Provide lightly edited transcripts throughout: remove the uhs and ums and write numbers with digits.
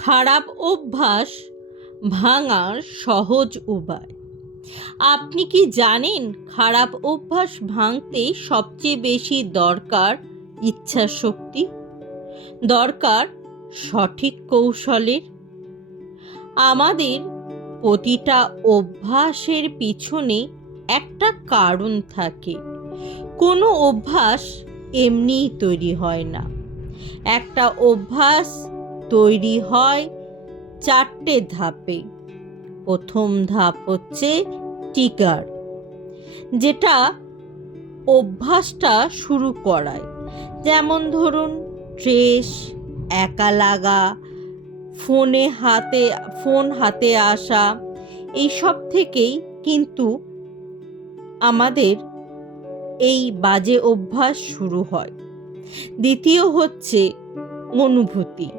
খারাপ অভ্যাস ভাঙার সহজ উপায়। আপনি কি জানেন খারাপ অভ্যাস ভাঙতে সবচেয়ে বেশি দরকার ইচ্ছাশক্তি, দরকার সঠিক কৌশলের। আমাদের প্রতিটা অভ্যাসের পিছনে একটা কারণ থাকে। কোনো অভ্যাস এমনিই তৈরি হয় না। একটা অভ্যাস তৈরি হয় 4টে ধাপে। প্রথম ধাপ হচ্ছে ট্রিগার, যেটা অভ্যাসটা শুরু করায়। যেমন ধরুন স্ট্রেস, একা লাগা, ফোন হাতে আসা, এইসব থেকেই কিন্তু আমাদের এই বাজে অভ্যাস শুরু হয়। দ্বিতীয় হচ্ছে অনুভূতি,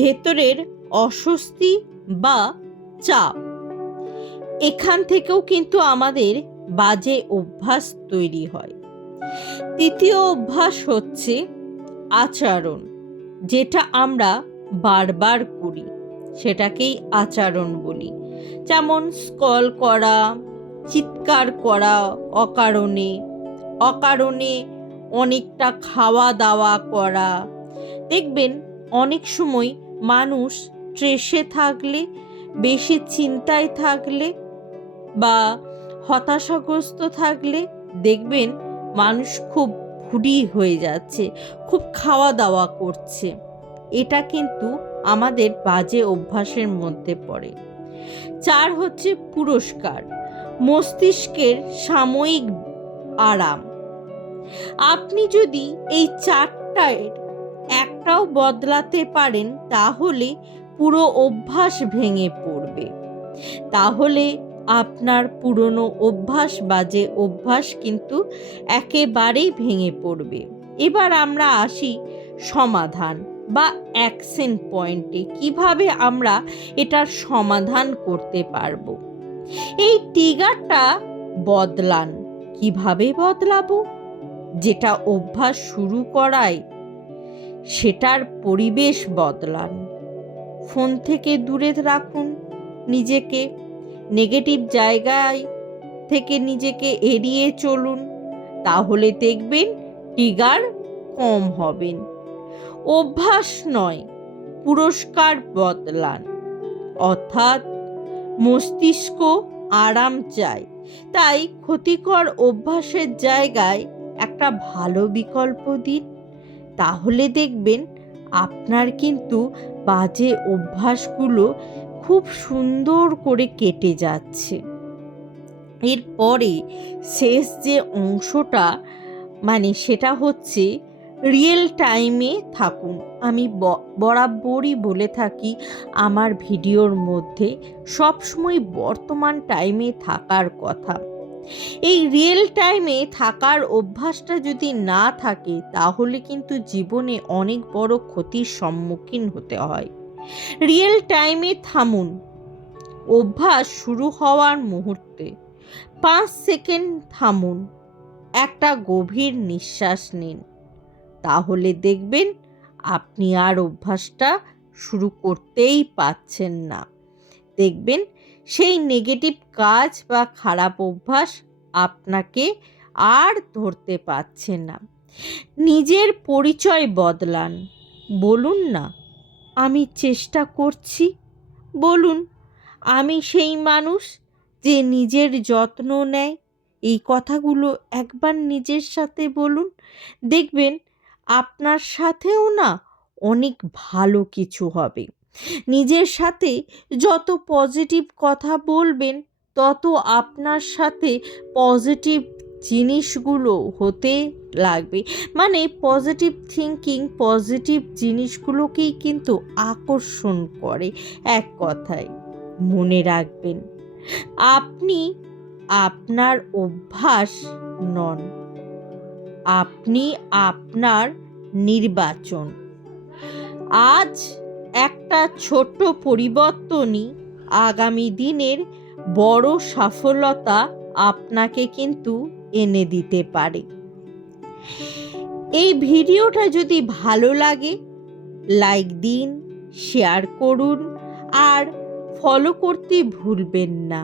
ভেতরের অস্বস্তি বা চাপ। এখান থেকেও কিন্তু আমাদের বাজে অভ্যাস তৈরি হয়। তৃতীয় অভ্যাস হচ্ছে আচরণ, যেটা আমরা বারবার করি, সেটাকেই আচরণ বলি। যেমন স্ক্রল করা, চিৎকার করা অকারণে, অনেকটা খাওয়া দাওয়া করা। দেখবেন অনেক সময় মানুষ স্ট্রেসে থাকলে, বেশি চিন্তায় থাকলে বা হতাশাগ্রস্ত থাকলে দেখবেন মানুষ খুব ফুডি হয়ে যাচ্ছে, খুব খাওয়া দাওয়া করছে। এটা কিন্তু আমাদের বাজে অভ্যাসের মধ্যে পড়ে। 4 হচ্ছে পুরস্কার, মস্তিষ্কের সাময়িক আরাম। আপনি যদি এই 4টার একটাও বদলাতে পারেন, তাহলে পুরো অভ্যাস ভেঙে পড়বে। তাহলে আপনার পুরনো অভ্যাস, বাজে অভ্যাস কিন্তু একেবারেই ভেঙে পড়বে। এবার আমরা আসি সমাধান বা অ্যাকশন পয়েন্টে, কিভাবে আমরা এটার সমাধান করতে পারবো। এই ট্রিগারটা বদলান। কিভাবে বদলাবো? যেটা অভ্যাস শুরু করায় সেটার পরিবেশ বদলান। ফোন থেকে দূরে রাখুন নিজেকে, নেগেটিভ জায়গায় থেকে নিজেকে এড়িয়ে চলুন, তাহলে দেখবেন ট্রিগার কম হবেন। অভ্যাস নয়, পুরস্কার বদলান। অর্থাৎ মস্তিষ্ক আরাম চায়, তাই ক্ষতিকর অভ্যাসের জায়গায় একটা ভালো বিকল্প দিন। তাহলে দেখবেন আপনার কিন্তু বাজে অভ্যাসগুলো খুব সুন্দর করে কেটে যাচ্ছে। এরপরে শেষ যে অংশটা, সেটা হচ্ছে রিয়েল টাইমে থাকুন। আমি বরাবরই বলে থাকি আমার ভিডিওর মধ্যে, সবসময় বর্তমান টাইমে থাকার কথা। এই রিয়েল টাইমে থাকার অভ্যাসটা যদি না থাকে, তাহলে কিন্তু জীবনে অনেক বড় ক্ষতির সম্মুখীন হতে হয়। রিয়েল টাইমে থামুন। অভ্যাস শুরু হওয়ার মুহূর্তে 5 সেকেন্ড থামুন, একটা গভীর নিঃশ্বাস নিন। তাহলে দেখবেন আপনি আর অভ্যাসটা শুরু করতেই পারছেন না। দেখবেন সেই নেগেটিভ কাজ বা খারাপ অভ্যাস আপনাকে আর ধরতে পারছে না। নিজের পরিচয় বদলান। বলুন না, আমি চেষ্টা করছি। বলুন, আমি সেই মানুষ যে নিজের যত্ন নেয়। এই কথাগুলো একবার নিজের সাথে বলুন। দেখবেন আপনার সাথেও না অনেক ভালো কিছু হবে। নিজের সাথে যত পজিটিভ কথা বলবেন, তত আপনার সাথে পজিটিভ জিনিসগুলো হতে লাগবে। পজিটিভ থিঙ্কিং পজিটিভ জিনিসগুলোকেই কিন্তু আকর্ষণ করে। এক কথায় মনে রাখবেন, আপনি আপনার অভ্যাস নন, আপনি আপনার নির্বাচন। আজ একটা ছোট্ট পরিবর্তনই আগামী দিনের বড় সফলতা আপনাকে কিন্তু এনে দিতে পারে। এই ভিডিওটা যদি ভালো লাগে, লাইক দিন, শেয়ার করুন আর ফলো করতে ভুলবেন না।